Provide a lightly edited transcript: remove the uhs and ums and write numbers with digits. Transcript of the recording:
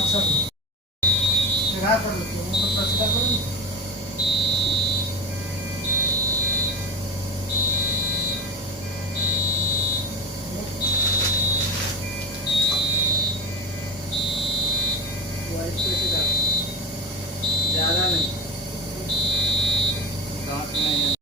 अक्सर निगाह कर लेती हूँ, मुंह पर सीधा करूँगी। वाइट पे से ज़्यादा नहीं।